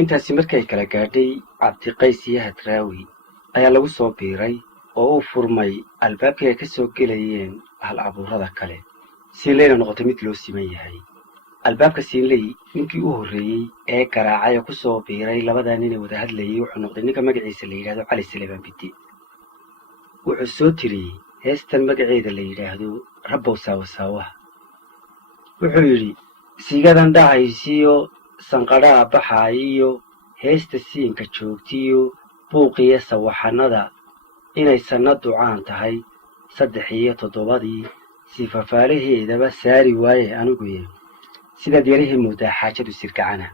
intaasi markay kala gaadhay cabdiqays iyo hadraawi ayaa lagu soo biiray oo uu furmay albaabkii ay ka soo gelayeen hal abuurada kale siinleyna noqotay mid loo siman yahay. albaabka siinley ninkii u horreeyey ee garaacay oo ku soo biiray labadaa nin ee wada hadlayay wuxuu noqday ninka magaciisa la yidhaahdo cali saleebaan bidde. wuxuu soo tiriyey heestan magaceeda la yidhaahdo rabbow saawasaawaha. wuxuu yidhi siigadan dhahaysiyo sanqadhaha baxaayiyo heesta siinka joogtiyo buuqiyo sawaxannada inay sannadu caan tahay 3 iyo 7 si fafaalaheedaba saari waaye aniguye sidaad yarihii moodaa xaajadu sirkacana.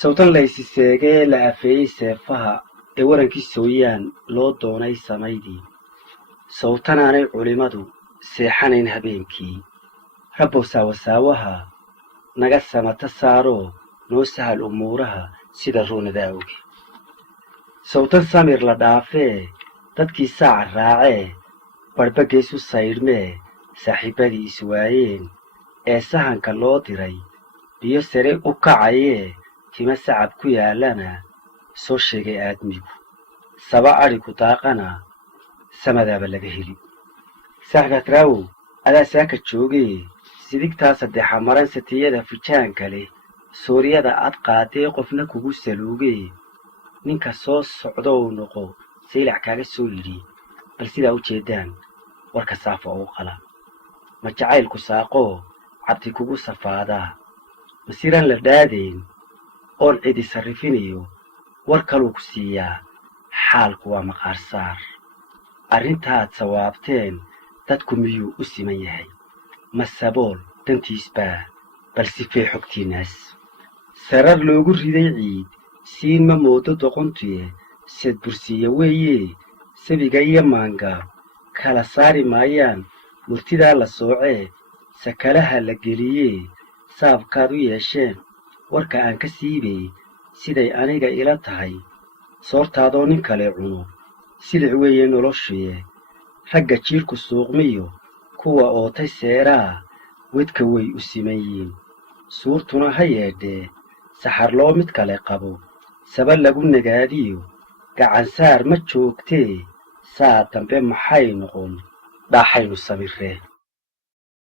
sawtan laysi seegee la afeeyey seefaha ee warankii sooyaan loo doonay samaydii sawtanaanay culimmadu seexanayn habeenkii rabbow saawasaawaha naga samata saaroo noo sahal umuuraha sida ruunadaa oge. sawtan samir la dhaafee dadkii saaca raacee barbageesu saydhmee saaxiibbadii iswaayeen ee sahanka loo diray biyo sare u kacayee tima sacab ku yaallana soo sheegay aadmigu saba adhigu daaqana samadaaba laga heli. saaxib hadraawow adaa saaka joogee sidigtaa 3 maran satiyada fijaanka leh suuriyada ad qaadee qofna kugu saluugee ninka soo socdow noqo saylac kaaga soo yidhi bal sidaa u jeedaan warka saafa oo qala ma jacaylku saaqoo cabdi kugu safaadaa masiiraan la dhaadayn oon cidi sarrifinayo war kaluu ku siiyaa xaalku waa maqaar saar. arrintaad sawaabteen dadku miyuu u siman yahay ma sabool dantiisbaa bal sifee xogtiinnaas sarar loogu riday ciid siin ma moodo doqontuye seed bursiiya weeye sabiga iyo maangaab kala saari maayaan murtidaa la soocee sakalaha la geliyee saabkaad u yeesheen warka aan ka siibay siday aniga ila tahay soortaadoo nin kale cuno silic weeye noloshuye ragga jiirku suuqmiyo kuwa ootay seeraa wedka way u siman yiin suurtuna ha yeedhee saxarloo mid kale qabo saba lagu nagaadiyo gacansaar ma joogtee saa dambe maxay noqon dhaaxaynu samirree.